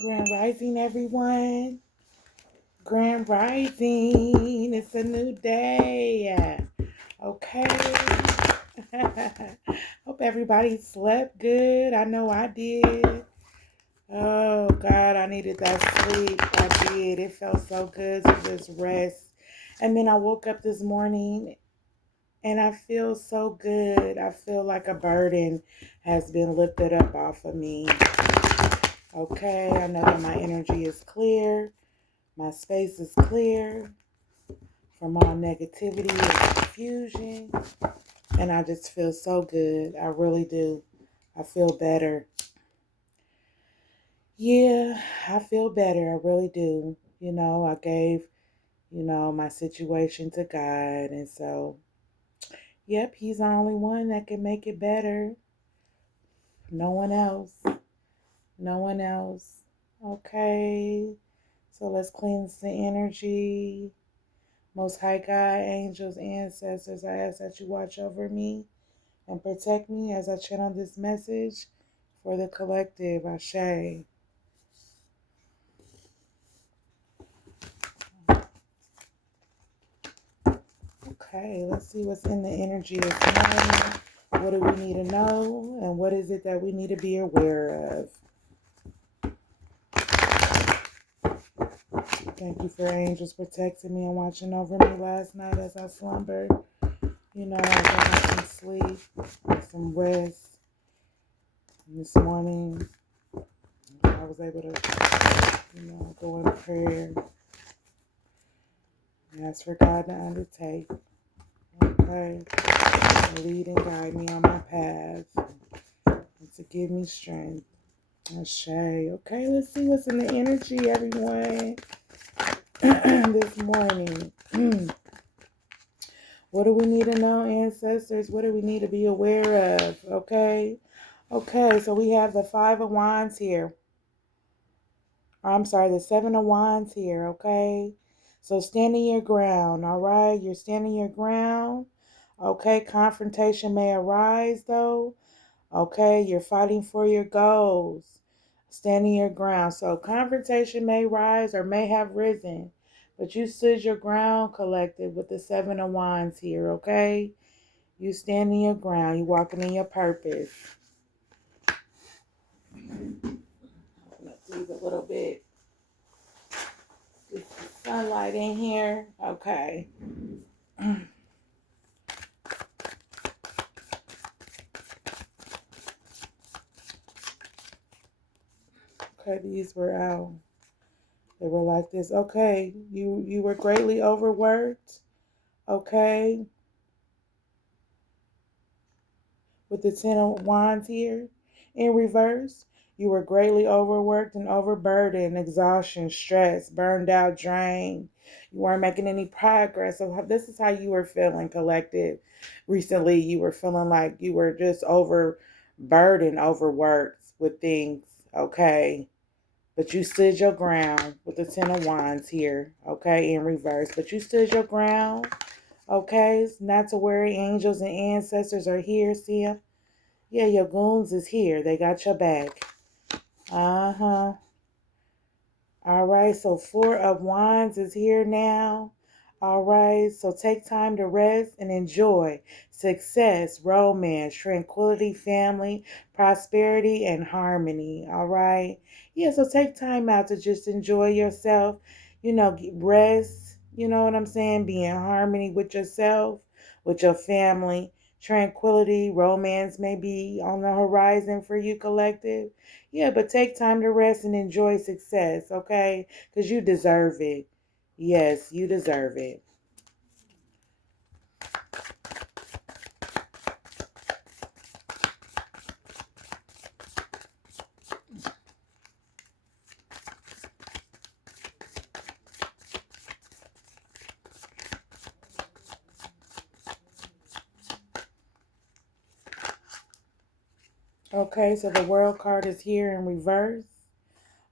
Grand Rising, everyone. Grand Rising. It's a new day. Okay. Hope everybody slept good. I know I did. Oh, God, I needed that sleep. I did. It felt so good to just rest. And then I woke up this morning and I feel so good. I feel like a burden has been lifted up off of me. Okay, I know that my energy is clear. My space is clear from all negativity and confusion. And I just feel so good. I really do. I feel better. Yeah, I feel better. I really do. I gave, my situation to God. And so, yep, He's the only one that can make it better. No one else. No one else. Okay. So let's cleanse the energy. Most High God, angels, ancestors, I ask that you watch over me and protect me as I channel this message for the collective. Ashe. Okay, let's see what's in the energy this morning. What do we need to know? And what is it that we need to be aware of? Thank you for angels protecting me and watching over me last night as I slumbered. I got some sleep, some rest. And this morning, I was able to, go in prayer and ask for God to undertake. Okay. And lead and guide me on my path and to give me strength. Ashe. Okay, let's see what's in the energy, everyone, this morning. What do we need to know, ancestors? What do we need to be aware of? Okay. Okay, so we have the Five of Wands here. I'm sorry, the Seven of Wands here, okay? So standing your ground, all right? You're standing your ground. Okay, confrontation may arise though. Okay, you're fighting for your goals. Standing your ground. So confrontation may rise or may have risen. But you stood your ground, collective, with the Seven of Wands here, okay? You standing your ground. You walking in your purpose. Let's leave a little bit. Get some sunlight in here. Okay. Okay, these were out. They were like this. Okay, you were greatly overworked. Okay, with the Ten of Wands here in reverse. You were greatly overworked and overburdened, exhaustion, stress, burned out, drained. You weren't making any progress. So this is how you were feeling, collective. Recently, you were feeling like you were just overburdened, overworked with things. Okay. But you stood your ground with the Ten of Wands here, okay, in reverse. But you stood your ground, okay? Not to worry, angels and ancestors are here, see ya? Yeah, your goons is here. They got your back. Uh-huh. All right, so Four of Wands is here now. All right, so take time to rest and enjoy success, romance, tranquility, family, prosperity, and harmony. All right. Yeah, so take time out to just enjoy yourself, rest, you know what I'm saying? Be in harmony with yourself, with your family. Tranquility, romance may be on the horizon for you, collective. Yeah, but take time to rest and enjoy success, okay? Because you deserve it. Yes, you deserve it. Okay, so the world card is here in reverse.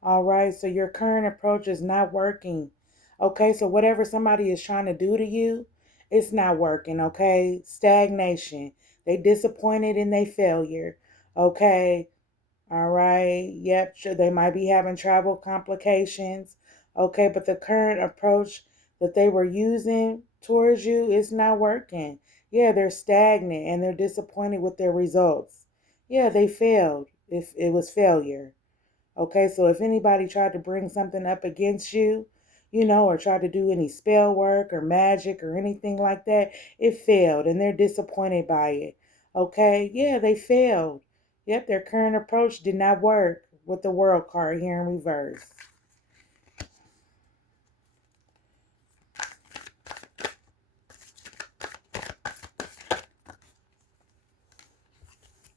All right, so your current approach is not working. Okay, so whatever somebody is trying to do to you, it's not working, okay? Stagnation. They disappointed in their failure, okay? All right. Yep. Sure. They might be having travel complications. Okay. But the current approach that they were using towards you is not working. Yeah. They're stagnant and they're disappointed with their results. Yeah. They failed. If it was failure. Okay, so if anybody tried to bring something up against you, or tried to do any spell work or magic or anything like that, it failed and they're disappointed by it. Okay, yeah, they failed. Yep, their current approach did not work with the world card here in reverse.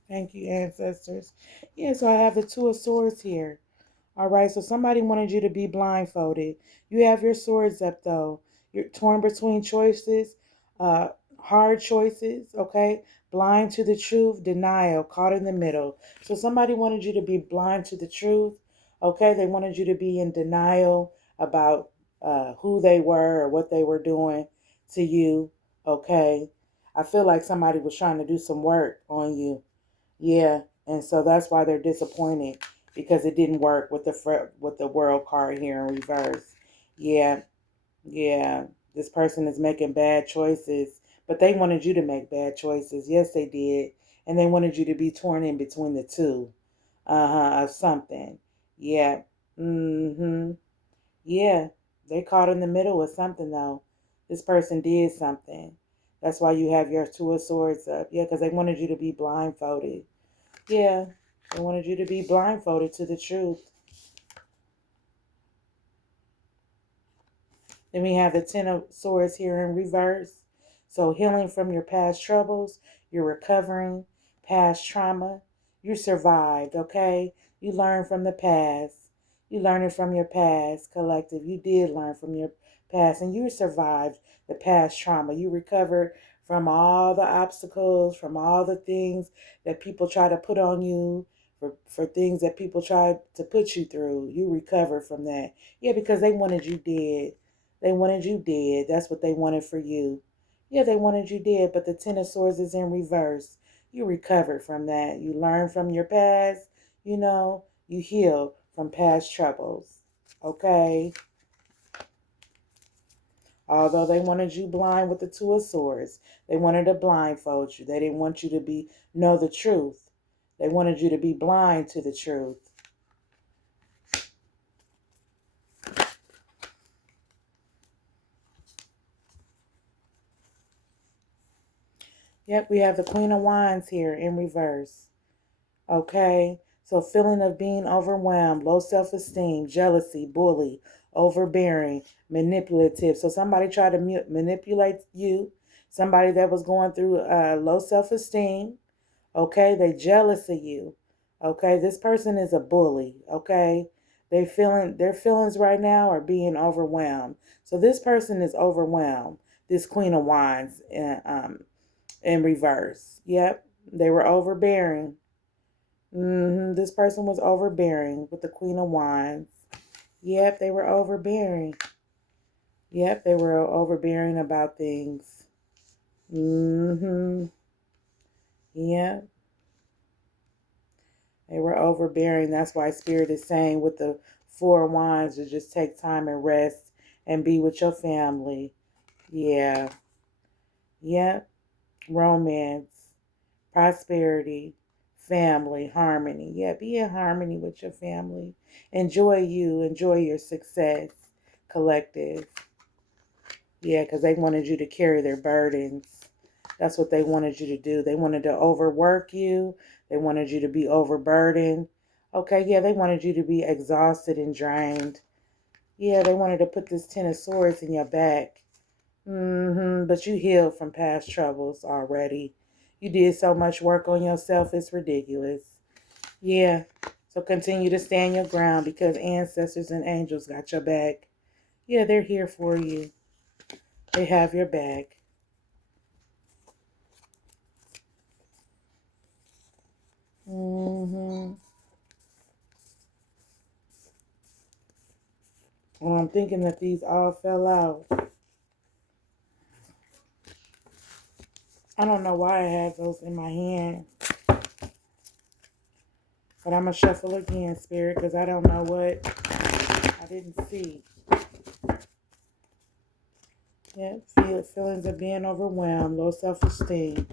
Thank you, ancestors. Yeah, so I have the Two of Swords here. All right, so somebody wanted you to be blindfolded. You have your swords up though. You're torn between choices, uh, hard choices, okay? Blind to the truth, denial, caught in the middle. So somebody wanted you to be blind to the truth, okay? They wanted you to be in denial about who they were or what they were doing to you, okay? I feel like somebody was trying to do some work on you. Yeah, and so that's why they're disappointed because it didn't work with the world card here in reverse. Yeah, yeah. This person is making bad choices, but they wanted you to make bad choices. Yes, they did, and they wanted you to be torn in between the two, of something. Yeah. Mhm. Yeah. They caught in the middle of something though. This person did something. That's why you have your Two of Swords up. Yeah, because they wanted you to be blindfolded. Yeah, they wanted you to be blindfolded to the truth. Then we have the Ten of Swords here in reverse. So healing from your past troubles, you're recovering, past trauma, you survived, okay? You learned from the past. You learned from your past, collective. You did learn from your past and you survived the past trauma. You recovered from all the obstacles, from all the things that people try to put on you, for things that people try to put you through. You recovered from that. Yeah, because they wanted you dead. They wanted you dead. That's what they wanted for you. Yeah, they wanted you dead, but the Ten of Swords is in reverse. You recovered from that. You learned from your past. You healed from past troubles. Okay? Although they wanted you blind with the Two of Swords, they wanted to blindfold you. They didn't want you to know the truth. They wanted you to be blind to the truth. Yep, we have the Queen of Wands here in reverse. Okay, so feeling of being overwhelmed, low self-esteem, jealousy, bully, overbearing, manipulative. So somebody tried to manipulate you. Somebody that was going through low self-esteem. Okay, they jealous of you. Okay, this person is a bully. Okay, their feelings right now are being overwhelmed. So this person is overwhelmed. This Queen of Wands in reverse. Yep, they were overbearing. This person was overbearing with the Queen of Wands. Yep, they were overbearing. Yep, they were overbearing about things. Yep, they were overbearing. That's why Spirit is saying with the Four of Wands to just take time and rest and be with your family. Yeah. Yep. Romance, prosperity, family, harmony. Yeah, be in harmony with your family. Enjoy you, enjoy your success, collective. Yeah, because they wanted you to carry their burdens. That's what they wanted you to do. They wanted to overwork you. They wanted you to be overburdened. Okay, yeah, they wanted you to be exhausted and drained. Yeah, they wanted to put this Ten of Swords in your back. But you healed from past troubles already. You did so much work on yourself, it's ridiculous. Yeah. So continue to stand your ground because ancestors and angels got your back. Yeah, they're here for you. They have your back. Well, I'm thinking that these all fell out. I don't know why I have those in my hand. But I'm going to shuffle again, Spirit, because I don't know what I didn't see. Yeah, feelings of being overwhelmed, low self-esteem.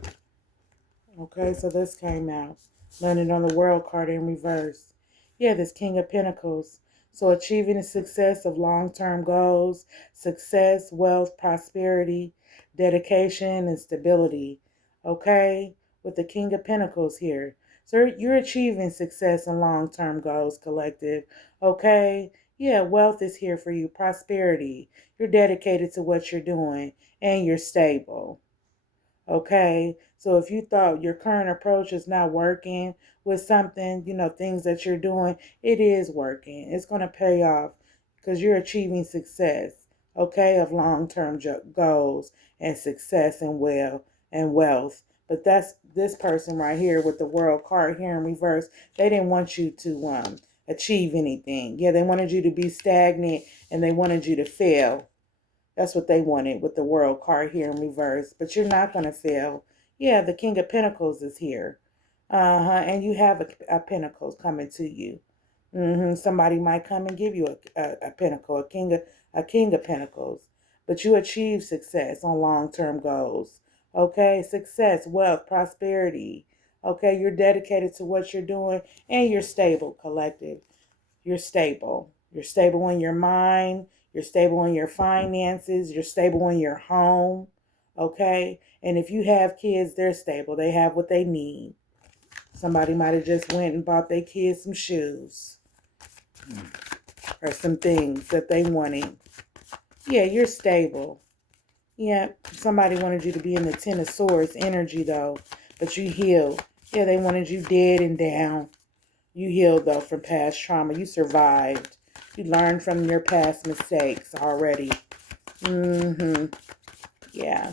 Okay, so this came out. Landed on the World card in reverse. Yeah, this King of Pentacles. So achieving the success of long-term goals, success, wealth, prosperity, dedication, and stability. Okay, with the King of Pentacles here. So you're achieving success and long-term goals, collective. Okay, yeah, wealth is here for you, prosperity. You're dedicated to what you're doing, and you're stable. Okay, so if you thought your current approach is not working with something, things that you're doing, it is working. It's going to pay off because you're achieving success, okay, of long-term goals and success and wealth. But that's this person right here with the World card here in reverse. They didn't want you to achieve anything. Yeah, they wanted you to be stagnant and they wanted you to fail. That's what they wanted with the World card here in reverse. But you're not going to fail. Yeah, the King of Pentacles is here. And you have a Pentacles coming to you. Somebody might come and give you a Pentacle, a King of Pentacles. But you achieve success on long-term goals. Okay, success, wealth, prosperity. Okay, you're dedicated to what you're doing and you're stable, collective. You're stable. You're stable in your mind. You're stable in your finances. You're stable in your home. Okay? And if you have kids, they're stable. They have what they need. Somebody might have just went and bought their kids some shoes or some things that they wanted. Yeah, you're stable. Yeah, somebody wanted you to be in the Ten of Swords energy, though. But you healed. Yeah, they wanted you dead and down. You healed, though, from past trauma. You survived. You learned from your past mistakes already. Yeah.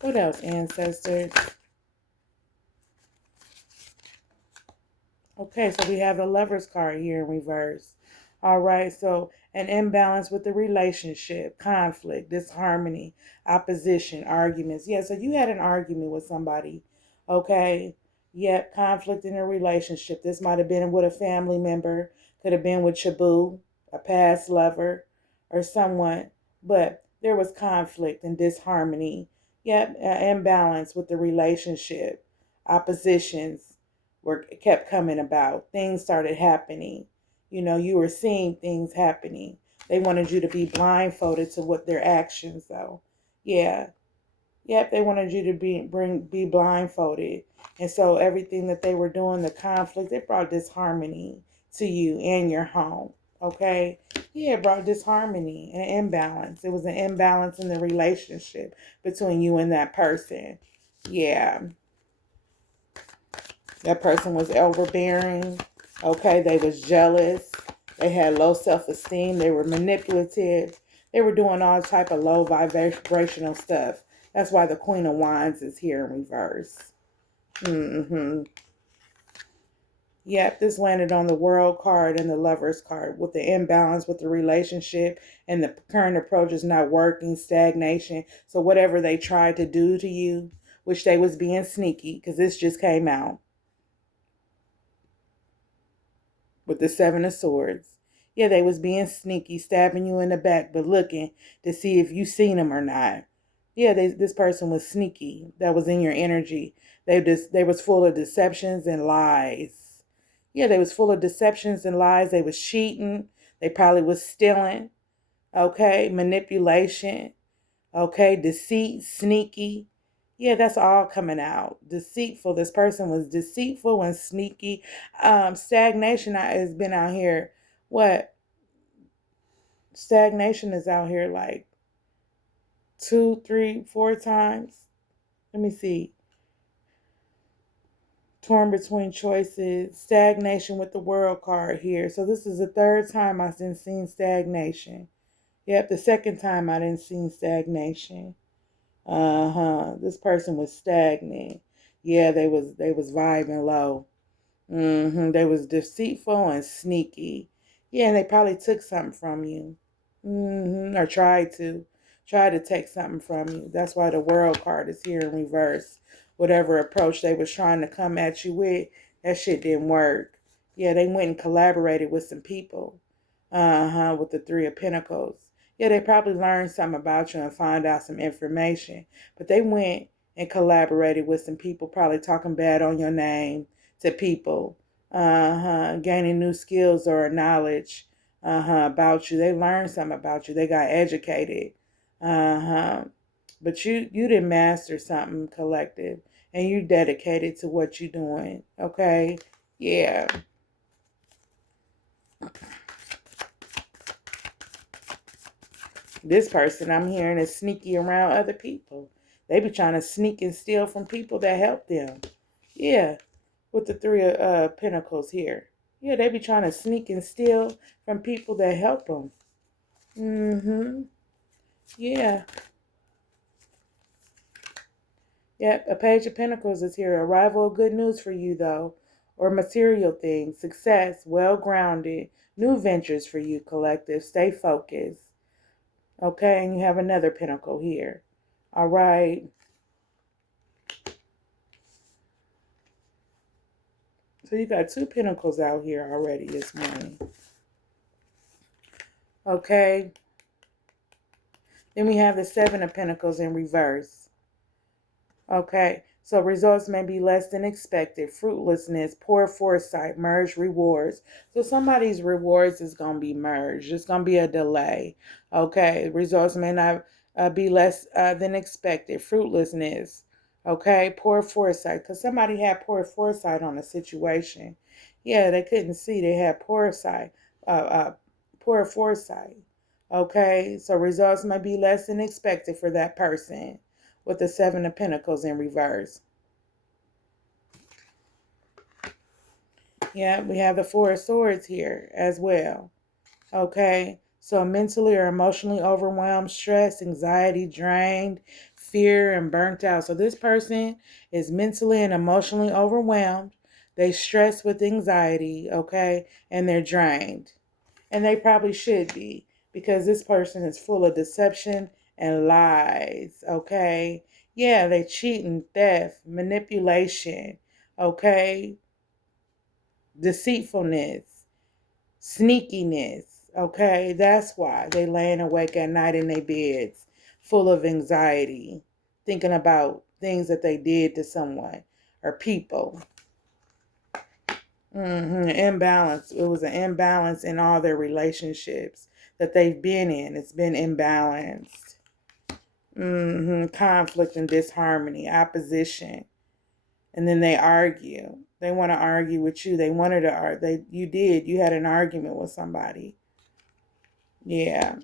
What else, ancestors? Okay, so we have the Lover's card here in reverse. All right, so an imbalance with the relationship, conflict, disharmony, opposition, arguments. Yeah, so you had an argument with somebody. Okay. Yep, conflict in a relationship. This might have been with a family member, could have been with Shabu, a past lover, or someone. But there was conflict and disharmony. Yep, imbalance with the relationship, oppositions were kept coming about. Things started happening. You were seeing things happening. They wanted you to be blindfolded to what their actions, though. Yeah. Yep, they wanted you to be blindfolded. And so everything that they were doing, the conflict, it brought disharmony to you and your home. Okay? Yeah, it brought disharmony and imbalance. It was an imbalance in the relationship between you and that person. Yeah. That person was overbearing. Okay, they was jealous. They had low self-esteem. They were manipulative. They were doing all type of low vibrational stuff. That's why the Queen of Wands is here in reverse. Yep, this landed on the World card and the Lover's card with the imbalance with the relationship and the current approach is not working, stagnation. So whatever they tried to do to you, which they was being sneaky, because this just came out with the Seven of Swords. Yeah, they was being sneaky, stabbing you in the back, but looking to see if you seen them or not. Yeah, this person was sneaky. That was in your energy. They was full of deceptions and lies. Yeah, they was full of deceptions and lies. They was cheating. They probably was stealing. Okay, manipulation. Okay, deceit, sneaky. Yeah, that's all coming out. Deceitful. This person was deceitful and sneaky. Stagnation has been out here. What? Stagnation is out here like 2, 3, 4 times. Let me see. Torn between choices. Stagnation with the World card here. So this is the third time I've seen stagnation. Yep, the second time I didn't see stagnation. This person was stagnant. Yeah, they was vibing low. They was deceitful and sneaky. Yeah, and they probably took something from you. Or tried to take something from you. That's why the World card is here in reverse. whatever approach they was trying to come at you with, that shit didn't work. Yeah, they went and collaborated with some people. With the Three of Pentacles. Yeah, they probably learned something about you and found out some information. But they went and collaborated with some people, probably talking bad on your name to people. Gaining new skills or knowledge about you. They learned something about you. They got educated. But you didn't master something, collective, and you dedicated to what you're doing. Okay? Yeah. This person I'm hearing is sneaky around other people. They be trying to sneak and steal from people that help them. Yeah, with the Three of Pentacles here. Yeah, they be trying to sneak and steal from people that help them. Yeah. Yep, a Page of Pentacles is here. Arrival of good news for you, though. Or material things. Success, well-grounded. New ventures for you, collective. Stay focused. Okay, and you have another pentacle here. All right. So you got two pentacles out here already this morning. Okay. Then we have the Seven of Pentacles in reverse. Okay. So results may be less than expected. Fruitlessness, poor foresight, merged rewards. So somebody's rewards is going to be merged. It's going to be a delay. Okay. Results may not be less than expected. Fruitlessness. Okay. Poor foresight. Because somebody had poor foresight on a situation. Yeah, they couldn't see. They had poor sight. Poor foresight. Okay. So results may be less than expected for that person with the Seven of Pentacles in reverse. Yeah, we have the Four of Swords here as well. Okay, so mentally or emotionally overwhelmed, stressed, anxiety, drained, fear, and burnt out. So this person is mentally and emotionally overwhelmed. They stress with anxiety, okay, and they're drained. And they probably should be, because this person is full of deception and lies, okay? Yeah, they cheating, theft, manipulation, okay? Deceitfulness, sneakiness, okay? That's why they laying awake at night in their beds, full of anxiety, thinking about things that they did to someone or people. Imbalance. It was an imbalance in all their relationships that they've been in. It's been imbalanced. Conflict and disharmony, opposition. And then they argue. They want to argue with you. They wanted to argue. You had an argument with somebody. Yeah.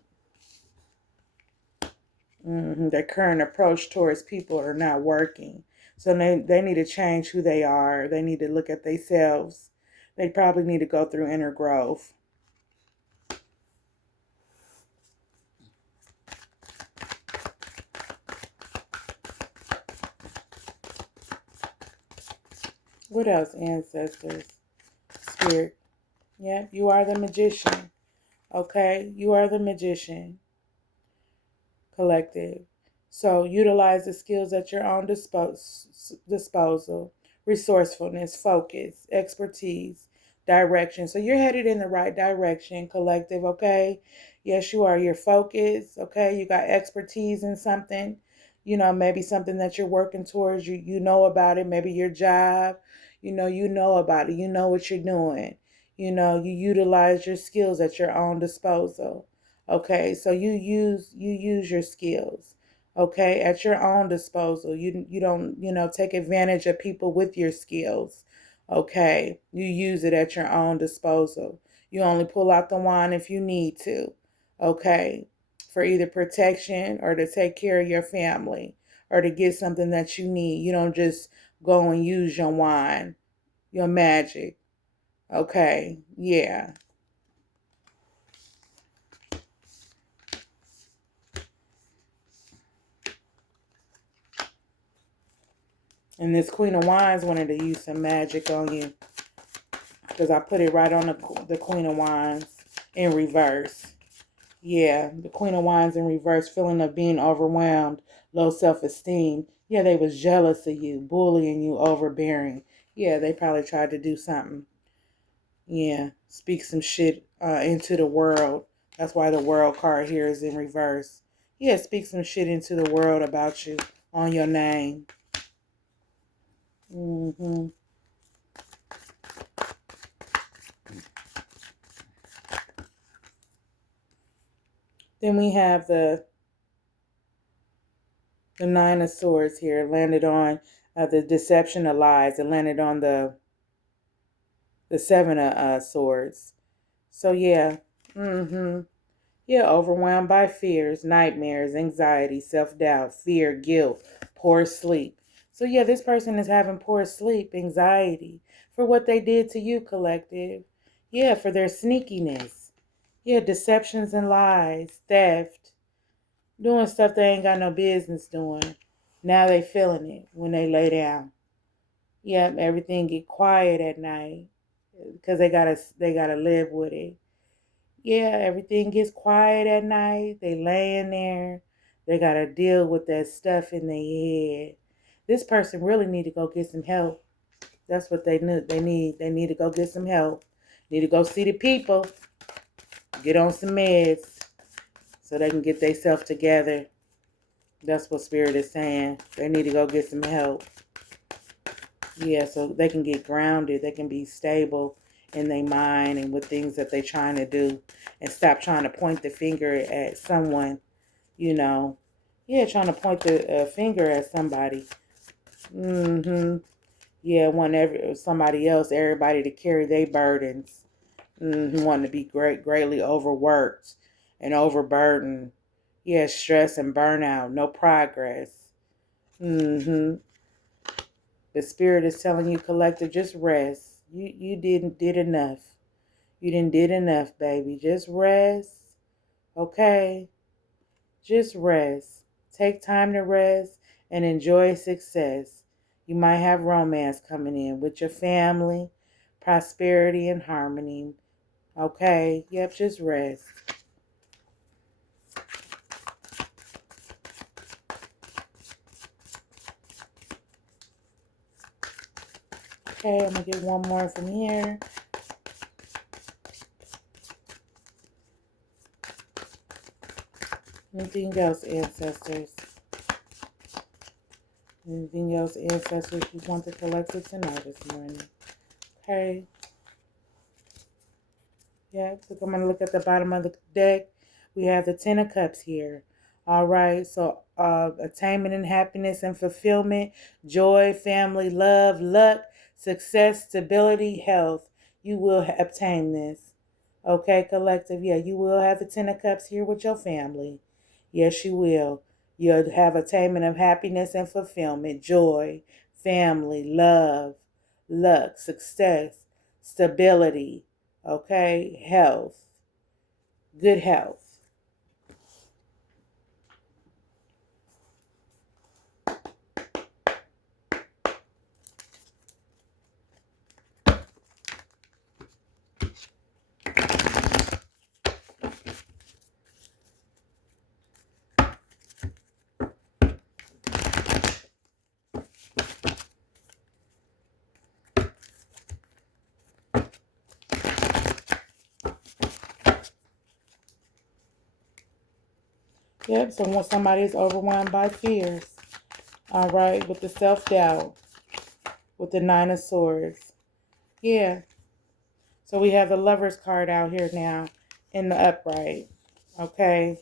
Their current approach towards people are not working. So they need to change who they are. They need to look at themselves. They probably need to go through inner growth. What else, ancestors? Spirit. Yeah, you are the magician. Okay, you are the magician. Collective. So utilize the skills at your own disposal. Resourcefulness, focus, expertise, direction. So you're headed in the right direction, collective, okay? Yes, you are. You're focused, okay? You got expertise in something. You know, maybe something that you're working towards. You know about it. Maybe your job. You know about it. You know what you're doing. You utilize your skills at your own disposal. Okay, so you use your skills, okay, at your own disposal. You don't, take advantage of people with your skills. Okay, you use it at your own disposal. You only pull out the wand if you need to. Okay, for either protection or to take care of your family or to get something that you need. You don't just go and use your wand, your magic. Okay, yeah. And this Queen of Wands wanted to use some magic on you, because I put it right on the Queen of Wands in reverse. Yeah, the Queen of Wands in reverse, feeling of being overwhelmed, low self-esteem. Yeah, they was jealous of you, bullying you, overbearing. Yeah, they probably tried to do something. Yeah, speak some shit into the world. That's why the world card here is in reverse. Yeah, speak some shit into the world about you on your name. hmm Then we have the Nine of Swords here. Landed on the deception of lies. It landed on the Seven of Swords. So yeah. Yeah, overwhelmed by fears, nightmares, anxiety, self-doubt, fear, guilt, poor sleep. So yeah, this person is having poor sleep, anxiety for what they did to you, collective. Yeah, for their sneakiness. Yeah, deceptions and lies, theft, doing stuff they ain't got no business doing. Now they feeling it when they lay down. Yep, everything get quiet at night because they gotta live with it. Yeah, everything gets quiet at night. They laying there. They gotta deal with that stuff in their head. This person really need to go get some help. That's what they need. They need to go get some help. Need to go see the people. Get on some meds so they can get themselves together. That's what Spirit is saying. They need to go get some help. Yeah, so they can get grounded. They can be stable in their mind and with things that they're trying to do, and stop trying to point the finger at someone, you know. Yeah, trying to point the finger at somebody. Yeah, want somebody else, everybody to carry their burdens. Want to be greatly overworked and overburdened. Yeah, stress and burnout, no progress. The Spirit is telling you, collective, just rest. You did enough. You didn't did enough, baby. Just rest. Okay? Just rest. Take time to rest and enjoy success. You might have romance coming in with your family, prosperity and harmony. Okay? Yep, just rest. Okay, I'm going to get one more from here. Anything else, ancestors? Anything else, ancestors, you want the collective to know this morning? Okay. Yeah, so I'm going to look at the bottom of the deck. We have the Ten of Cups here. All right, so attainment and happiness and fulfillment, joy, family, love, luck, success, stability, health. You will obtain this. Okay, collective. Yeah, you will have the Ten of Cups here with your family. Yes, you will. You'll have attainment of happiness and fulfillment, joy, family, love, luck, success, stability, okay, health, good health. Yep, so when somebody is overwhelmed by fears, all right, with the self-doubt, with the Nine of Swords. Yeah, so we have the Lover's card out here now in the upright, okay?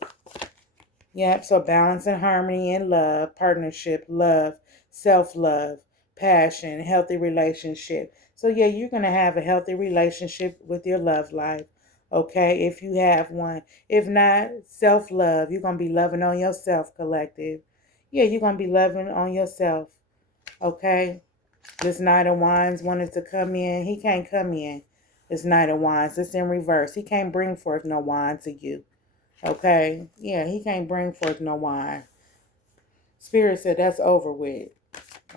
Yep, so balance and harmony and love, partnership, love, self-love, passion, healthy relationship. So yeah, you're going to have a healthy relationship with your love life, okay, if you have one. If not, self-love. You're going to be loving on yourself, collective. Yeah, you're going to be loving on yourself, okay? This Knight of Wands wanted to come in. He can't come in. This Knight of Wands, it's in reverse. He can't bring forth no wine to you. Okay? Yeah, he can't bring forth no wine. Spirit said that's over with.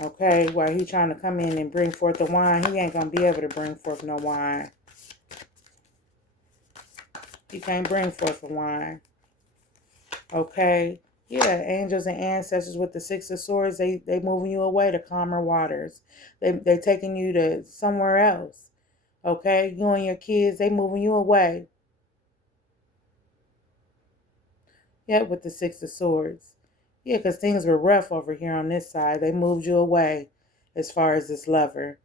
Okay? While he trying to come in and bring forth the wine, he ain't going to be able to bring forth no wine. He can't bring forth the wine. Okay? Yeah, angels and ancestors with the Six of Swords, they moving you away to calmer waters. They taking you to somewhere else. Okay, you and your kids, they moving you away. Yeah, with the Six of Swords. Yeah, because things were rough over here on this side. They moved you away as far as this lover.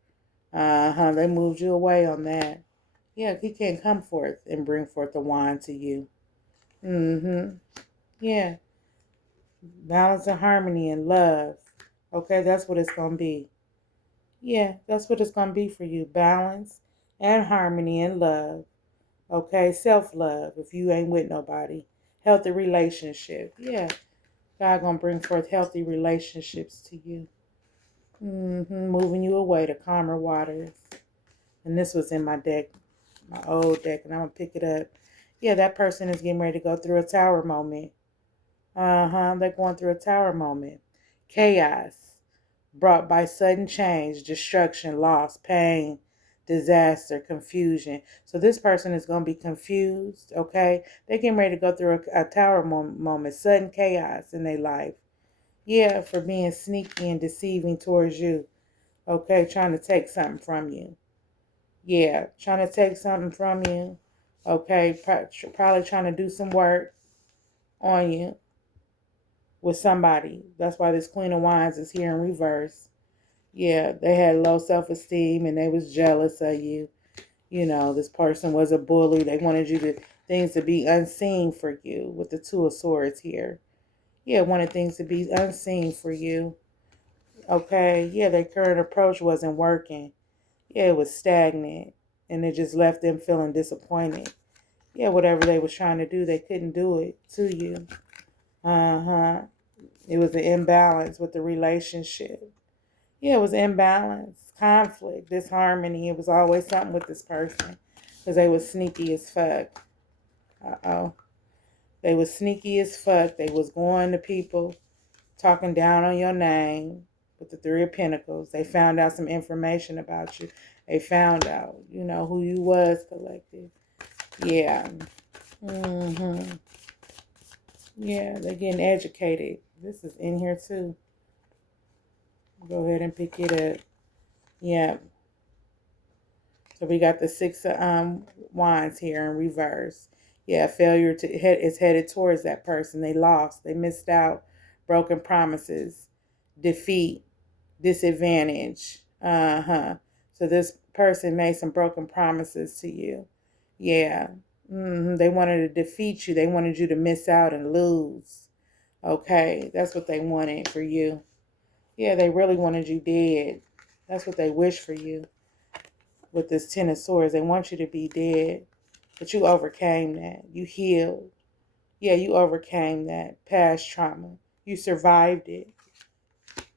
They moved you away on that. Yeah, he can't come forth and bring forth the wand to you. Yeah. Balance and harmony and love. Okay, that's what it's going to be. Yeah, that's what it's going to be for you. Balance and harmony and love. Okay, self-love if you ain't with nobody. Healthy relationship. Yeah, God going to bring forth healthy relationships to you. Moving you away to calmer waters. And this was in my deck, my old deck, and I'm going to pick it up. Yeah, that person is getting ready to go through a tower moment. They're going through a tower moment. Chaos brought by sudden change, destruction, loss, pain, disaster, confusion. So this person is going to be confused, okay? They're getting ready to go through a tower moment, sudden chaos in their life. Yeah, for being sneaky and deceiving towards you, okay? Trying to take something from you. Yeah, trying to take something from you, okay? Probably trying to do some work on you with somebody. That's why this Queen of Wands is here in reverse. Yeah, they had low self-esteem and they was jealous of you. You know, this person was a bully. They wanted you to things to be unseen for you with the Two of Swords here. Yeah, wanted things to be unseen for you. Okay, yeah, their current approach wasn't working. Yeah, it was stagnant and it just left them feeling disappointed. Yeah, whatever they was trying to do, they couldn't do it to you. Uh-huh. It was an imbalance with the relationship. Yeah, it was imbalance, conflict, disharmony. It was always something with this person because they was sneaky as fuck. Uh-oh. They was sneaky as fuck. They was going to people, talking down on your name with the Three of Pentacles. They found out some information about you. They found out, who you was, collective. Yeah. Yeah, they're getting educated. This is in here too. Go ahead and pick it up. Yeah. So we got the Six of Wands here in reverse. Yeah, failure is headed towards that person. They lost. They missed out. Broken promises. Defeat. Disadvantage. So this person made some broken promises to you. Yeah. They wanted to defeat you. They wanted you to miss out and lose. Okay. That's what they wanted for you. Yeah, they really wanted you dead. That's what they wish for you. With this Ten of Swords, they want you to be dead. But you overcame that. You healed. Yeah, you overcame that past trauma. You survived it.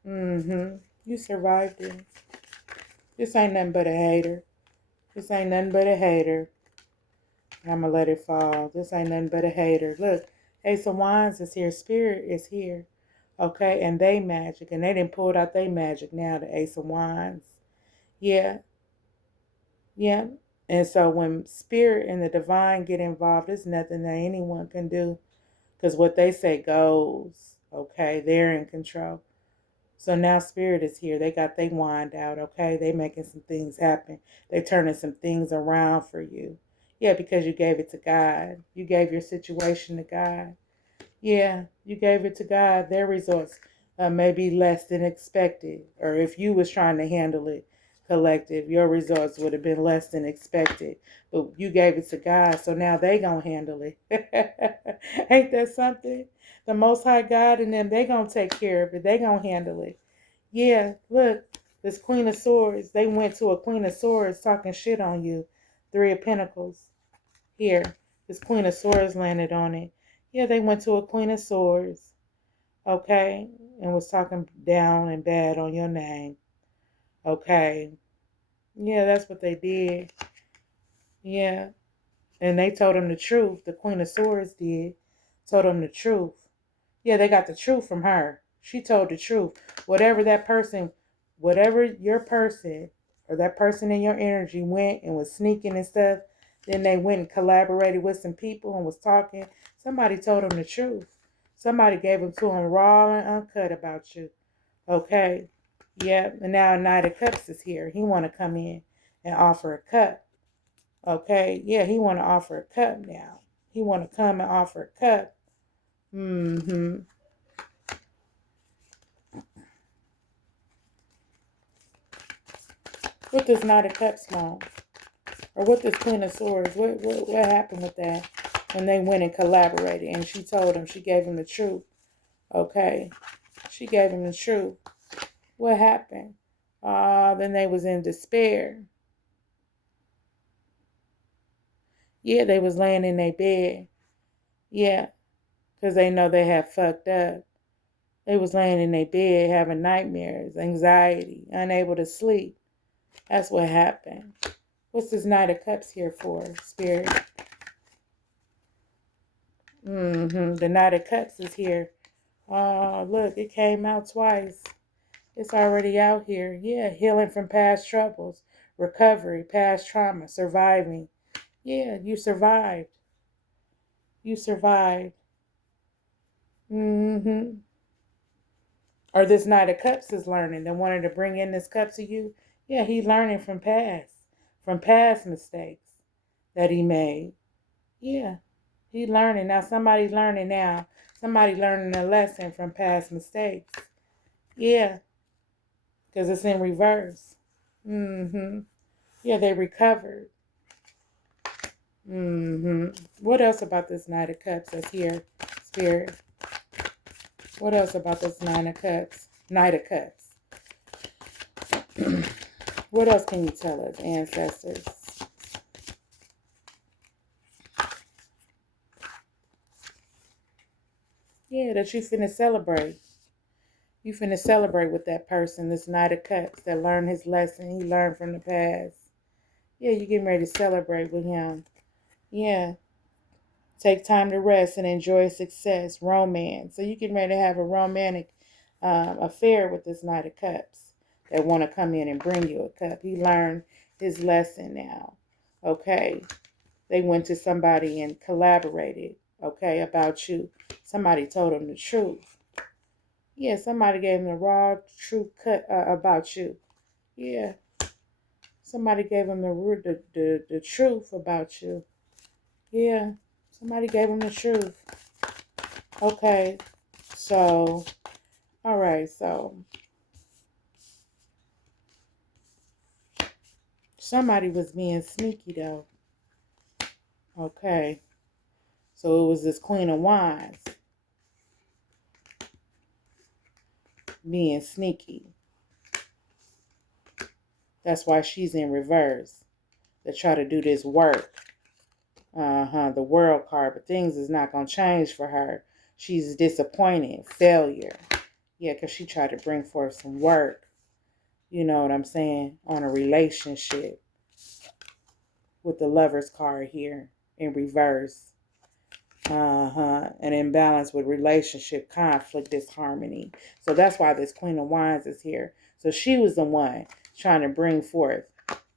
You survived it. This ain't nothing but a hater. This ain't nothing but a hater. I'm going to let it fall. This ain't nothing but a hater. Look, Ace of Wands is here. Spirit is here. Okay, and they magic. And they didn't pull out their magic now, the Ace of Wands. Yeah. Yeah. And so when spirit and the divine get involved, there's nothing that anyone can do. Because what they say goes. Okay, they're in control. So now spirit is here. They got their wand out, okay? They making some things happen. They turning some things around for you. Yeah, because you gave it to God. You gave your situation to God. Yeah, you gave it to God. Their results may be less than expected. Or if you was trying to handle it collective, your results would have been less than expected. But you gave it to God, so now they gonna handle it. Ain't that something? The Most High God and them, they gonna take care of it. They gonna handle it. Yeah, look, this Queen of Swords, they went to a Queen of Swords talking shit on you. Three of Pentacles. Here, this Queen of Swords landed on it. Yeah, they went to a Queen of Swords, okay, and was talking down and bad on your name, okay. Yeah, that's what they did. Yeah, and they told him the truth. The Queen of Swords did. Told him the truth. Yeah, they got the truth from her. She told the truth. Whatever that person, whatever your person or that person in your energy went and was sneaking and stuff, then they went and collaborated with some people and was talking. Somebody told them the truth. Somebody gave them to him raw and uncut about you. Okay. Yep. And now Knight of Cups is here. He want to come in and offer a cup. Okay. Yeah, he want to offer a cup now. He want to come and offer a cup. Mm-hmm. What does Knight of Cups want? Or what does Queen of Swords? What happened with that when they went and collaborated and she told him, she gave him the truth? Okay. She gave him the truth. What happened? Then they was in despair. Yeah, they was laying in their bed. Yeah, because they know they had fucked up. They was laying in their bed having nightmares, anxiety, unable to sleep. That's what happened. What's this Knight of Cups here for, Spirit? The Knight of Cups is here. Oh, look, it came out twice. It's already out here. Yeah, healing from past troubles, recovery, past trauma, surviving. Yeah, you survived. You survived. Or this Knight of Cups is learning. They wanted to bring in this cup to you. Yeah, he's learning from past mistakes that he made. Yeah, he's learning. Now somebody's learning now. Somebody learning a lesson from past mistakes. Yeah, because it's in reverse. Yeah, they recovered. What else about this Knight of Cups that's here, Spirit? What else about this Nine of Cups? Knight of Cups. What else can you tell us, ancestors? Yeah, that you finna celebrate. You finna celebrate with that person, this Knight of Cups, that learned his lesson. He learned from the past. Yeah, you getting ready to celebrate with him. Yeah. Take time to rest and enjoy success, romance. So you getting ready to have a romantic affair with this Knight of Cups that want to come in and bring you a cup. He learned his lesson now. Okay. They went to somebody and collaborated, okay, about you. Somebody told him the truth. Yeah, somebody gave him the raw, true cut about you. Yeah. Somebody gave him the truth about you. Yeah. Somebody gave him the truth. Okay. So, all right. So, somebody was being sneaky, though. Okay. So, it was this Queen of Wands being sneaky. That's why she's in reverse. To try to do this work. The world card. But things is not going to change for her. She's disappointed. Failure. Yeah, because she tried to bring forth some work. You know what I'm saying? On a relationship. With the Lover's card here. In reverse. An imbalance with relationship, conflict, disharmony. So that's why this Queen of Wands is here. So she was the one trying to bring forth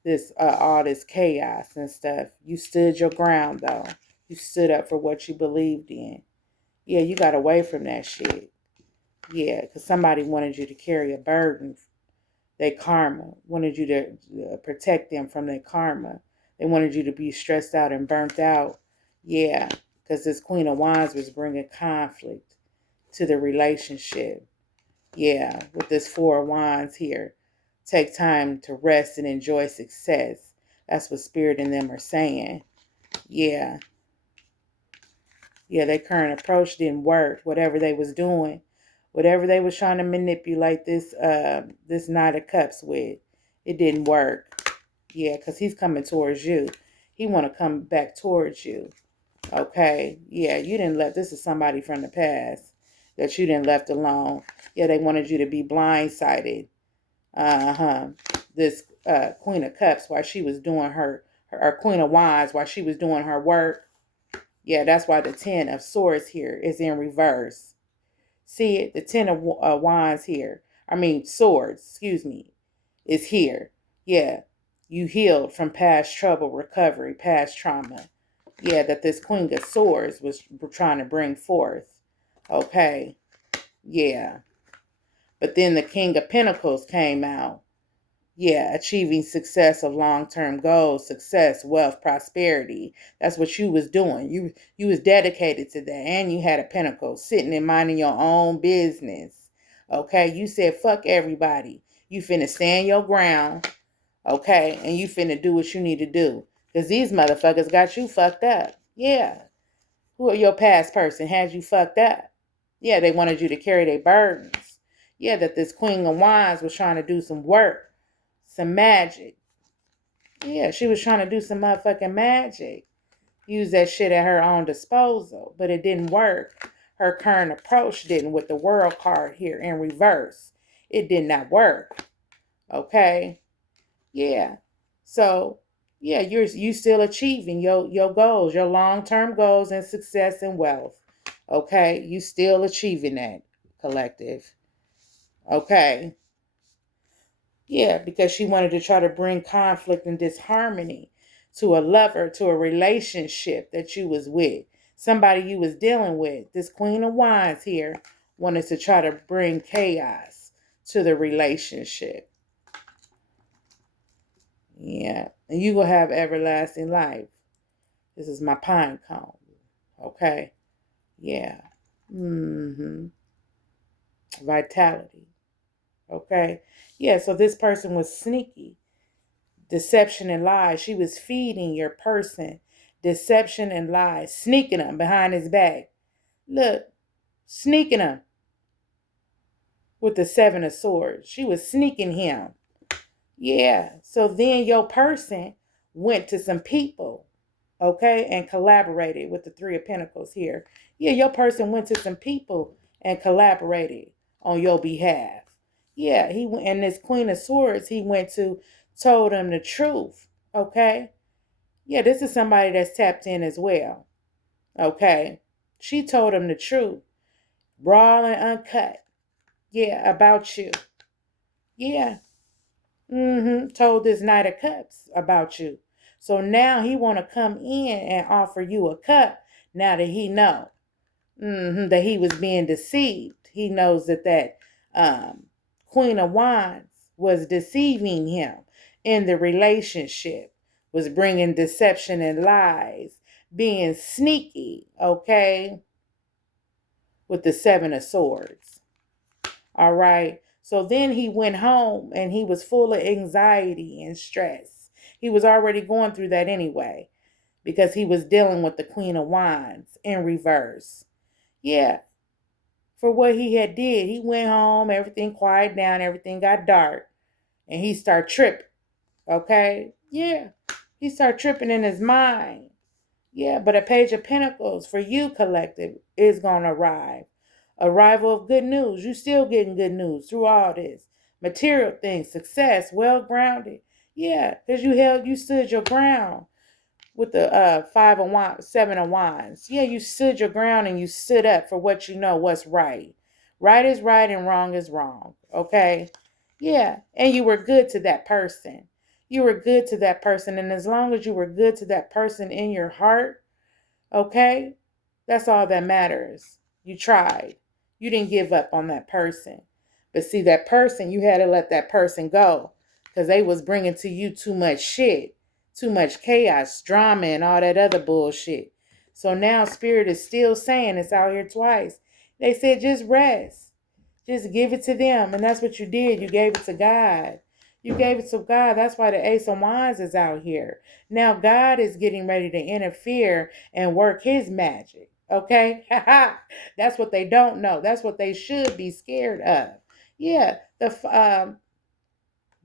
this all this chaos and stuff. You stood your ground though. You stood up for what you believed in. Yeah, you got away from that shit. Yeah, because somebody wanted you to carry a burden. Their karma. Wanted you to protect them from their karma. They wanted you to be stressed out and burnt out. Yeah, because this Queen of Wands was bringing conflict to the relationship. Yeah, with this Four of Wands here. Take time to rest and enjoy success. That's what Spirit and them are saying. Yeah. Yeah, their current approach didn't work. Whatever they was doing. Whatever they was trying to manipulate this Knight of Cups with. It didn't work. Yeah, because he's coming towards you. He want to come back towards you. Okay. Yeah, you didn't let, this is somebody from the past that you didn't left alone. Yeah, they wanted you to be blindsided. This Queen of Cups while she was doing her Queen of Wands while she was doing her work. Yeah, that's why the Ten of Swords here is in reverse. See it? The Ten of Wands here. Swords, excuse me, is here. Yeah, you healed from past trouble, recovery, past trauma. Yeah, that this Queen of Swords was trying to bring forth. Okay. Yeah. But then the King of Pentacles came out. Yeah, achieving success of long-term goals, success, wealth, prosperity. That's what you was doing. You was dedicated to that. And you had a pentacle sitting and minding your own business. Okay, you said fuck everybody. You finna stand your ground. Okay, and you finna do what you need to do. Because these motherfuckers got you fucked up. Yeah. Who are your past person had you fucked up? Yeah, they wanted you to carry their burdens. Yeah, that this Queen of Wands was trying to do some work, some magic. Yeah, she was trying to do some motherfucking magic. Use that shit at her own disposal, but it didn't work. Her current approach didn't with the World card here in reverse. It did not work. Okay? Yeah. So, yeah, you still achieving your goals, your long-term goals and success and wealth. Okay? You still achieving that, collective. Okay? Yeah, because she wanted to try to bring conflict and disharmony to a lover, to a relationship that you was with, somebody you was dealing with. This Queen of Wands here wanted to try to bring chaos to the relationship. Yeah, and you will have everlasting life. This is my pine cone. Okay, yeah. Vitality. Okay, yeah. So this person was sneaky. Deception and lies. She was feeding your person deception and lies, sneaking them behind his back. Look, sneaking him with the Seven of Swords. She was sneaking him. Yeah. So then your person went to some people, okay, and collaborated with the Three of Pentacles here. Yeah, your person went to some people and collaborated on your behalf. Yeah, he went, and this Queen of Swords, he went to, told them the truth, okay? Yeah, this is somebody that's tapped in as well, okay? She told him the truth, raw and uncut, yeah, about you. Yeah, told this Knight of Cups about you. So now he want to come in and offer you a cup now that he know that he was being deceived. He knows that Queen of Wands was deceiving him in the relationship, was bringing deception and lies, being sneaky, okay, with the Seven of Swords. All right. So then he went home and he was full of anxiety and stress. He was already going through that anyway because he was dealing with the Queen of Wands in reverse. Yeah. For what he had did, he went home, everything quieted down, everything got dark, and he started tripping. Okay? Yeah. He started tripping in his mind. Yeah, but a Page of Pentacles for you, collective, is going to arrive. Arrival of good news. You still getting good news through all this. Material things, success, well grounded. Yeah, because you stood your ground with the Five of Wands, Seven of Wands. Yeah, you stood your ground and you stood up for what you know, what's right. Right is right and wrong is wrong. Okay? Yeah, and you were good to that person. You were good to that person, and as long as you were good to that person in your heart, okay, that's all that matters. You tried. You didn't give up on that person. But see, that person, you had to let that person go because they was bringing to you too much shit, too much chaos, drama, and all that other bullshit. So now Spirit is still saying, it's out here twice. They said, just rest. Just give it to them. And that's what you did. You gave it to God. You gave it to God. That's why the Ace of Wands is out here. Now God is getting ready to interfere and work his magic. Okay? That's what they don't know. That's what they should be scared of. Yeah. The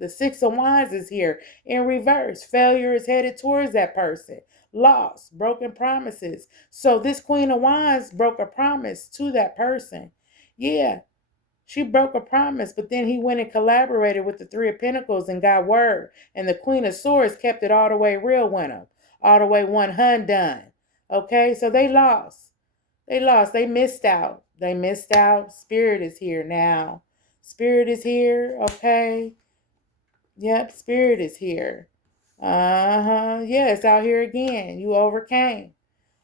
Six of Wands is here in reverse. Failure is headed towards that person. Loss, broken promises. So this Queen of Wands broke a promise to that person. Yeah. She broke a promise, but then he went and collaborated with the Three of Pentacles and got word. And the Queen of Swords kept it all the way real with him. All the way 100 done. Okay, so they lost. They lost. They missed out. They missed out. Spirit is here now. Spirit is here, okay? Yep, Spirit is here. Yeah, it's out here again. You overcame.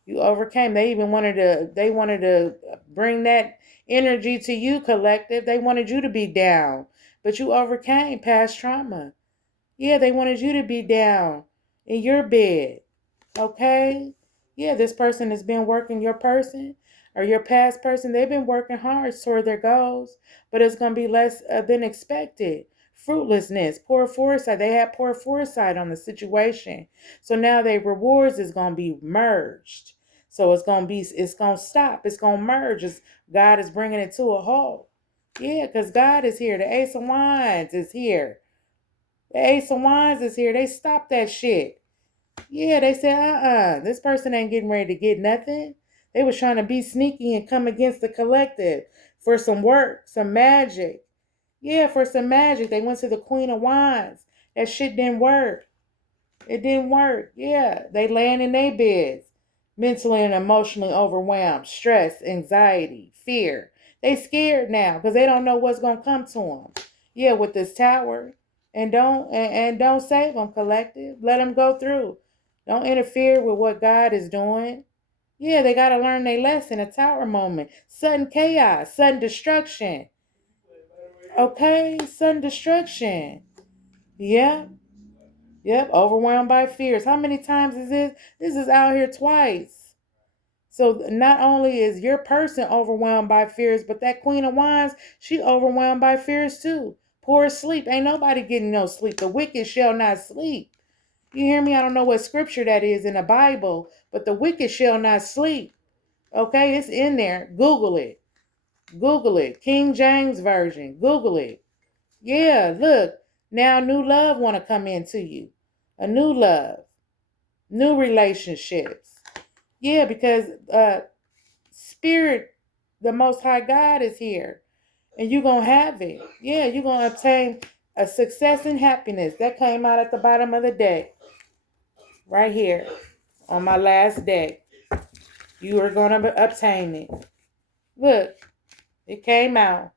You overcame. They wanted to bring that energy to you, collective. They wanted you to be down, but you overcame past trauma. Yeah, they wanted you to be down in your bed. Okay? Yeah, this person has been working, your person or your past person. They've been working hard toward their goals, but it's going to be less than expected. Fruitlessness, poor foresight. They had poor foresight on the situation. So now their rewards is going to be merged. So it's going to stop. It's going to merge. God is bringing it to a halt. Yeah, because God is here. The Ace of Wands is here. The Ace of Wands is here. They stopped that shit. Yeah, they said, this person ain't getting ready to get nothing. They was trying to be sneaky and come against the collective for some work, some magic. Yeah, for some magic. They went to the Queen of Wands. That shit didn't work. It didn't work. Yeah, they laying in their beds, mentally and emotionally overwhelmed, stress, anxiety, fear. They scared now because they don't know what's gonna come to them. Yeah, with this tower, and don't save them, collective. Let them go through. Don't interfere with what God is doing. Yeah, they gotta learn their lesson. A tower moment, sudden chaos, sudden destruction. Okay, sudden destruction. Yeah. Yep, overwhelmed by fears. How many times is this? This is out here twice. So not only is your person overwhelmed by fears, but that Queen of Wands, she overwhelmed by fears too. Poor sleep. Ain't nobody getting no sleep. The wicked shall not sleep. You hear me? I don't know what scripture that is in the Bible, but the wicked shall not sleep. Okay, it's in there. Google it. Google it. King James Version. Google it. Yeah, look. Now new love want to come into you. A new love. New relationships. Yeah, because spirit, the Most High God is here. And you're going to have it. Yeah, you're going to obtain a success and happiness. That came out at the bottom of the deck. Right here. On my last deck. You are going to obtain it. Look. It came out.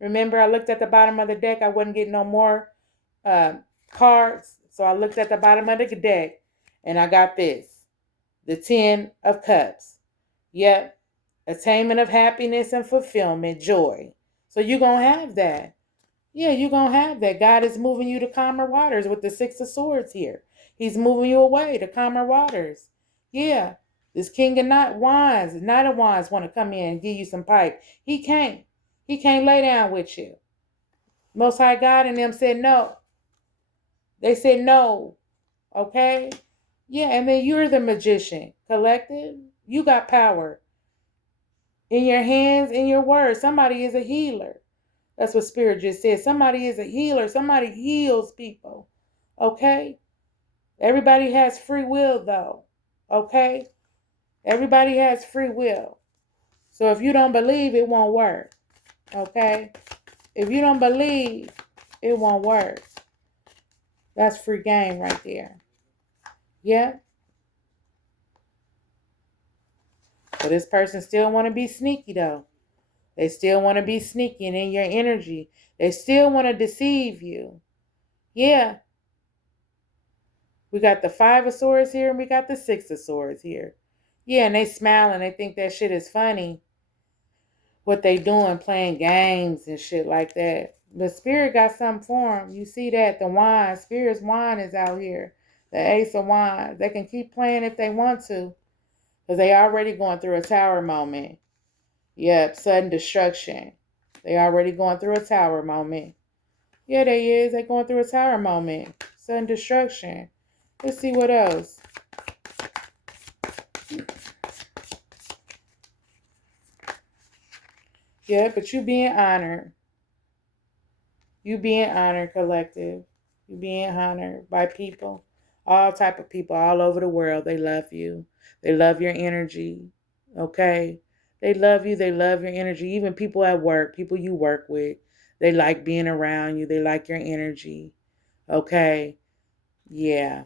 Remember, I looked at the bottom of the deck. I wasn't getting no more cards. So I looked at the bottom of the deck. And I got this. The 10 of Cups. Yep. Attainment of happiness and fulfillment, joy. So you're going to have that. Yeah, you're going to have that. God is moving you to calmer waters with the 6 of Swords here. He's moving you away to calmer waters. Yeah. This King of Wands, Knight of Wands want to come in and give you some pipe. He can't. He can't lay down with you. Most High God and them said no. They said no. Okay? Yeah, and then you're the magician. Collective, you got power. In your hands, in your words. Somebody is a healer. That's what Spirit just said. Somebody is a healer. Somebody heals people. Okay? Everybody has free will, though. Okay? Everybody has free will. So if you don't believe, it won't work. Okay? If you don't believe, it won't work. That's free game right there. Yeah? But this person still want to be sneaky, though. They still want to be sneaky and in your energy. They still want to deceive you. Yeah. We got the 5 of Swords here and we got the 6 of Swords here. Yeah, and they smile and they think that shit is funny. What they doing, playing games and shit like that. The Spirit got something for them. You see that? The wand. Spirit's wand is out here. The Ace of Wands. They can keep playing if they want to. Because they already going through a tower moment. Yep, sudden destruction. They already going through a tower moment. Yeah, they is. They going through a tower moment. Sudden destruction. Let's see what else. Yeah, but you being honored. You being honored, collective. You being honored by people. All type of people all over the world. They love you. They love your energy. Okay? They love you. They love your energy. Even people at work, people you work with. They like being around you. They like your energy. Okay? Yeah.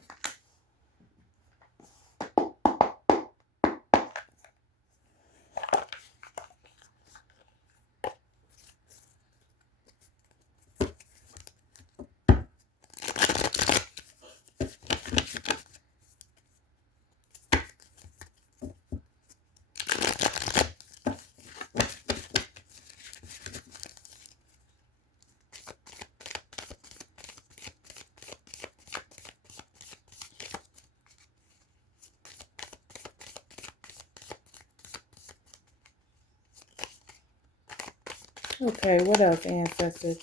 Okay, what else, ancestors?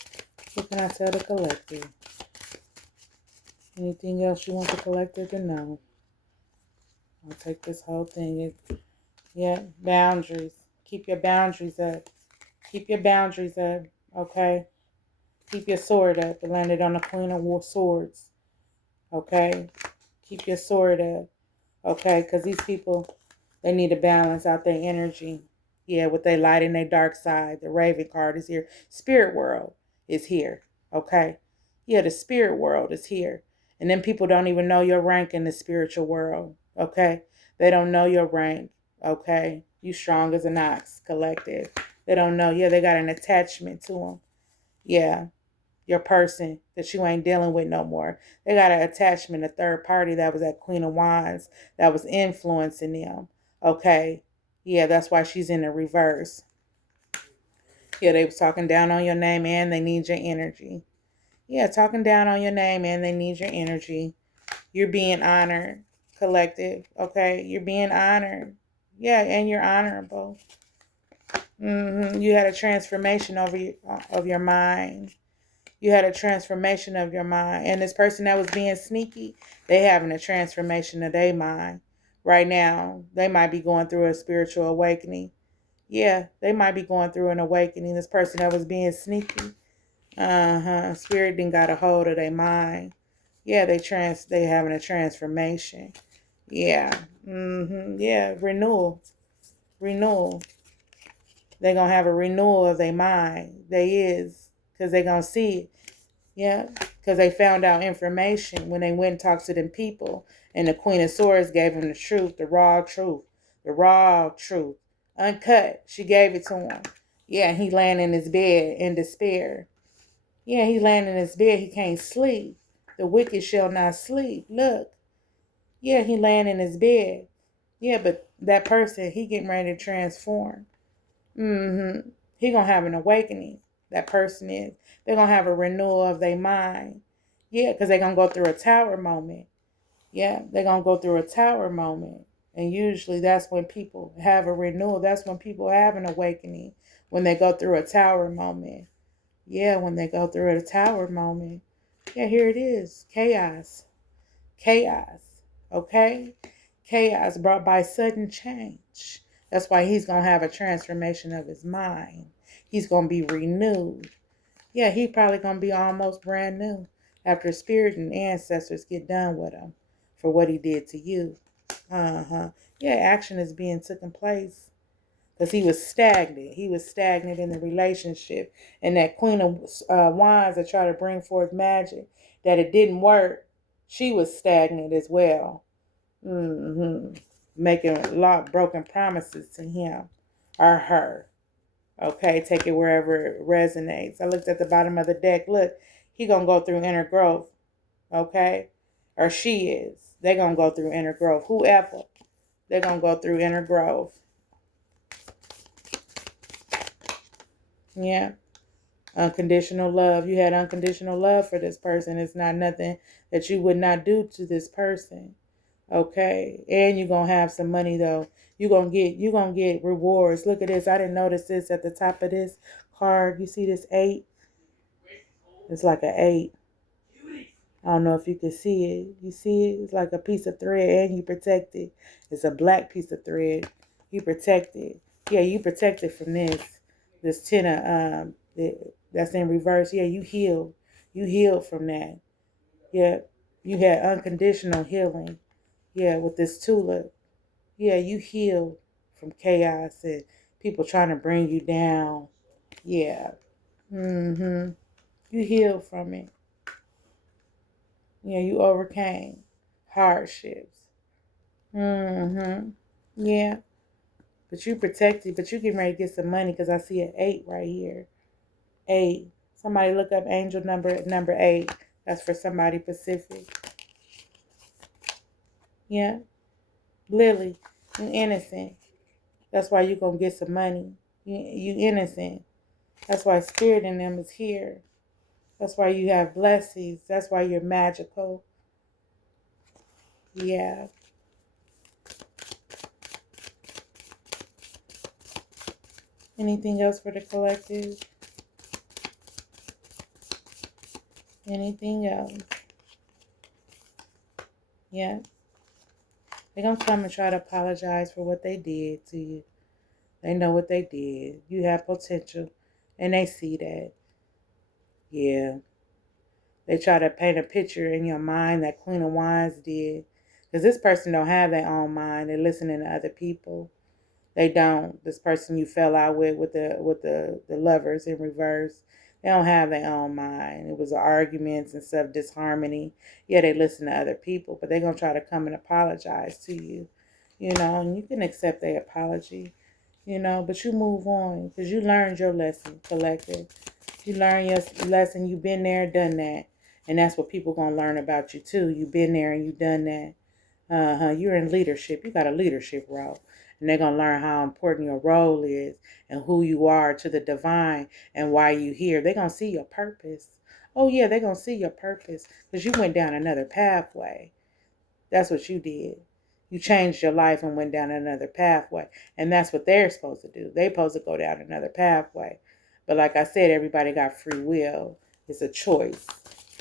What can I tell the collective? Anything else you want the collective to know? I'll take this whole thing. Yeah, boundaries. Keep your boundaries up. Keep your boundaries up, okay? Keep your sword up. It landed on the Queen of Swords, okay? Keep your sword up, okay? Because these people, they need to balance out their energy. Yeah, with their light and their dark side. The Raven card is here. Spirit world is here, okay? Yeah, the spirit world is here. And then people don't even know your rank in the spiritual world, okay? They don't know your rank, okay? You strong as an ox, collective. They don't know. Yeah, they got an attachment to them. Yeah, your person that you ain't dealing with no more. They got an attachment, a third party that was at Queen of Wands that was influencing them. Okay. Yeah, that's why she's in the reverse. Yeah, they was talking down on your name and they need your energy. Yeah, talking down on your name and they need your energy. You're being honored, collective. Okay, you're being honored. Yeah, and you're honorable. You had a transformation of your mind. You had a transformation of your mind. And this person that was being sneaky, they having a transformation of their mind. Right now, they might be going through a spiritual awakening. Yeah, they might be going through an awakening. This person that was being sneaky. Spirit didn't got a hold of their mind. Yeah, they having a transformation. Yeah. Yeah, renewal. Renewal. They gonna have a renewal of their mind. They is. Because they gonna see it. Yeah, because they found out information when they went and talked to them people. And the Queen of Swords gave them the truth, the raw truth, uncut. She gave it to him. Yeah, he laying in his bed in despair. Yeah, he laying in his bed. He can't sleep. The wicked shall not sleep. Look. Yeah, he laying in his bed. Yeah, but that person, he getting ready to transform. He gonna have an awakening. That person is. They're gonna have a renewal of their mind. Yeah, because they're gonna go through a tower moment. Yeah, they're gonna go through a tower moment. And usually that's when people have a renewal. That's when people have an awakening. When they go through a tower moment. Yeah, when they go through a tower moment. Yeah, here it is. Chaos. Chaos. Okay? Chaos brought by sudden change. That's why he's going to have a transformation of his mind. He's going to be renewed. Yeah, he probably going to be almost brand new after spirit and ancestors get done with him for what he did to you. Yeah, action is being taken place because he was stagnant. He was stagnant in the relationship. And that Queen of Wands that tried to bring forth magic, that it didn't work, she was stagnant as well. Making a lot of broken promises to him or her. Okay, take it wherever it resonates. I looked at the bottom of the deck. Look, he gonna go through inner growth. Okay, or she is. They're gonna go through inner growth. Whoever, they're gonna go through inner growth. Yeah. Unconditional love. You had unconditional love for this person. It's not nothing that you would not do to this person. Okay. And you're gonna have some money though. You're gonna get rewards. Look at this. I didn't notice this at the top of this card. You see this 8? It's like an 8. I don't know if you can see it. You see it? It's like a piece of thread and you protect it. It's a black piece of thread. You protect it. Yeah, you protect it from this. This ten of that's in reverse. Yeah, you healed. You healed from that. Yeah. You had unconditional healing. Yeah, with this tulip. Yeah, you healed from chaos and people trying to bring you down. Yeah. You healed from it. Yeah, you overcame hardships. Yeah. But you protected, but you getting ready to get some money because I see an 8 right here. 8. Somebody look up angel number 8. That's for somebody Pacific. Yeah. Lily, you innocent. That's why you going to get some money. You innocent. That's why spirit in them is here. That's why you have blessings. That's why you're magical. Yeah. Anything else for the collective? Anything else? Yeah. They're going to come and try to apologize for what they did to you. They know what they did. You have potential, and they see that. Yeah. They try to paint a picture in your mind that Queen of Wands did. Because this person don't have their own mind. They're listening to other people. They don't. This person you fell out with the lovers in reverse, they don't have their own mind. It was arguments and stuff, disharmony. Yeah, they listen to other people, but they're gonna try to come and apologize to you, and you can accept their apology, but you move on because you learned your lesson, collective. You learned your lesson. You've been there, done that, and that's what people gonna learn about you too. You've been there and you've done that. You're in leadership. You got a leadership role. And they're going to learn how important your role is and who you are to the divine and why you here. They're going to see your purpose. Oh, yeah, they're going to see your purpose because you went down another pathway. That's what you did. You changed your life and went down another pathway. And that's what they're supposed to do. They're supposed to go down another pathway. But like I said, everybody got free will. It's a choice.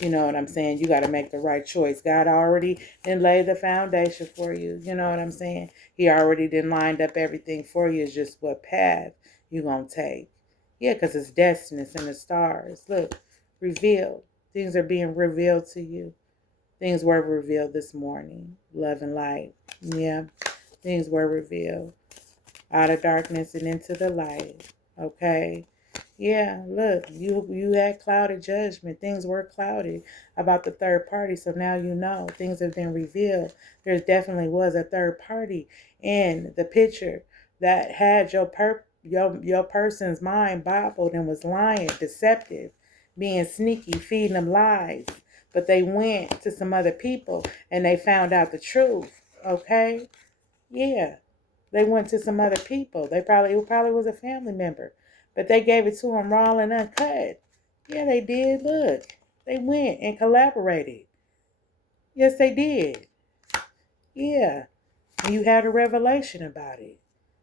You know what I'm saying? You got to make the right choice. God already done laid the foundation for you. You know what I'm saying? He already done lined up everything for you. It's just what path you going to take. Yeah, because it's destiny. It's in the stars. Look, revealed. Things are being revealed to you. Things were revealed this morning. Love and light. Yeah, things were revealed. Out of darkness and into the light. Okay? Yeah, look, you had clouded judgment. Things were clouded about the third party. So now you know things have been revealed. There definitely was a third party in the picture that had your person's mind bobbled and was lying, deceptive, being sneaky, feeding them lies. But they went to some other people and they found out the truth. Okay? Yeah. They went to some other people. It probably was a family member. But they gave it to them raw and uncut. Yeah, they did. Look. They went and collaborated. Yes, they did. Yeah. And you had a revelation about it.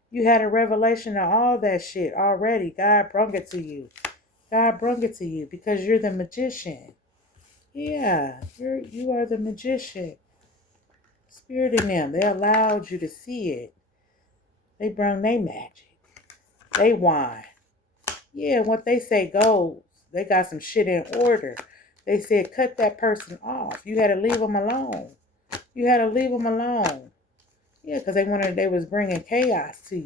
You had a revelation of all that shit already. God brought it to you. God brought it to you because you're the magician. Yeah, you are the magician. Spirit in them. They allowed you to see it. They brought their magic. They wine. Yeah, what they say goes. They got some shit in order. They said cut that person off. You had to leave them alone. You had to leave them alone. Yeah, because they was bringing chaos to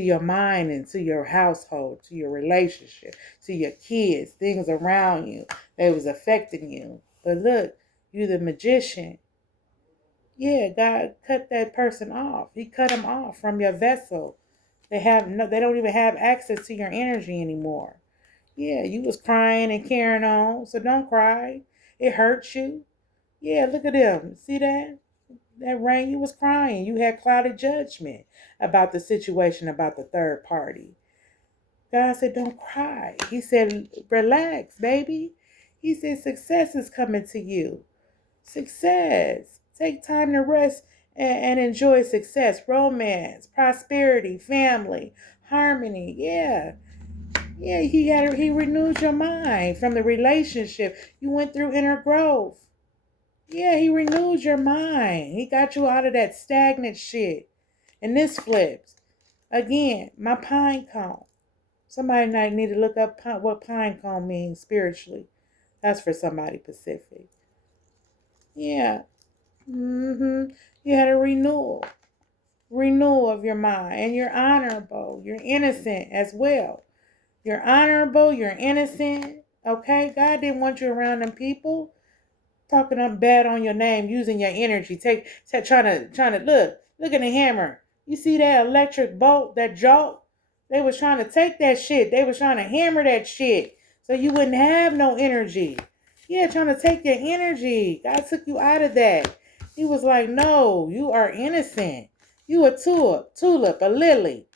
your mind and to your household, to your relationship, to your kids, things around you. They was affecting you. But look, you the magician. Yeah, God cut that person off. He cut them off from your vessel. They don't even have access to your energy anymore. Yeah, you was crying and carrying on, so don't cry. It hurts you. Yeah, look at them. See that? That rain, you was crying. You had clouded judgment about the situation, about the third party. God said, don't cry. He said, relax, baby. He said, success is coming to you. Success. Take time to rest and enjoy success, romance, prosperity, family, harmony. Yeah. Yeah, he renewed your mind from the relationship. You went through inner growth. Yeah, he renewed your mind. He got you out of that stagnant shit. And this flips. Again, my pine cone. Somebody might need to look up what pine cone means spiritually. That's for somebody Pacific. Yeah. You had a renewal. Renewal of your mind. And you're honorable. You're innocent as well. You're honorable. You're innocent. Okay? God didn't want you around them people talking up bad on your name, using your energy, trying to look at the hammer. You see that electric bolt, that jolt? They was trying to take that shit. They was trying to hammer that shit so you wouldn't have no energy. Yeah, trying to take your energy. God took you out of that. He was like, no, you are innocent. You a tulip, a lily.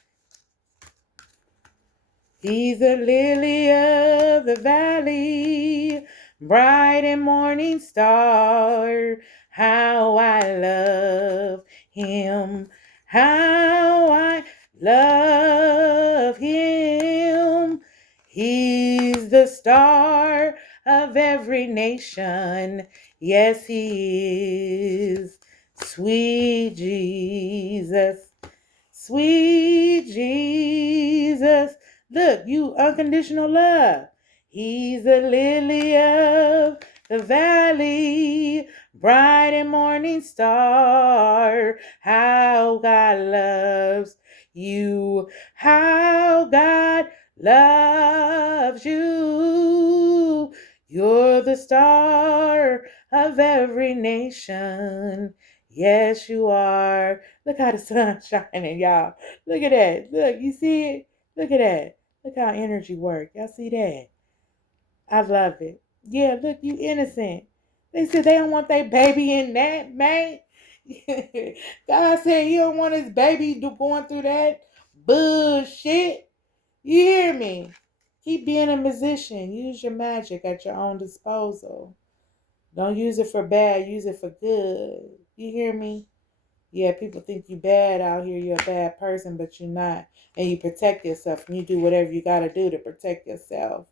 He's a lily of the valley, bright and morning star. How I love him, how I love him. He's the star of every nation. Yes, he is. Sweet Jesus. Sweet Jesus, look, you unconditional love. He's the lily of the valley, bright and morning star. How God loves you, how God loves you. You're the star of every nation. Yes, you are. Look how the sun's shining, y'all. Look at that. Look, you see it? Look at that. Look how energy works. Y'all see that? I love it. Yeah, look, you innocent. They said they don't want their baby in that, man. God said he don't want his baby going through that bullshit. You hear me? Keep being a musician. Use your magic at your own disposal. Don't use it for bad. Use it for good. You hear me? Yeah, people think you bad out here. You're a bad person, but you're not. And you protect yourself. And you do whatever you got to do to protect yourself.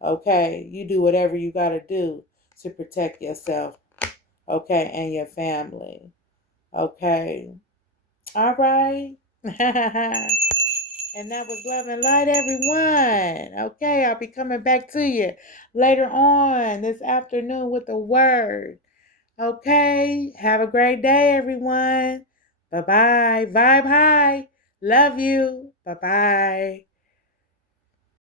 Okay? You do whatever you got to do to protect yourself. Okay? And your family. Okay? All right? And that was Love and Light, everyone. Okay? I'll be coming back to you later on this afternoon with a word. Okay, have a great day, everyone. Bye bye. Vibe high. Love you. Bye bye.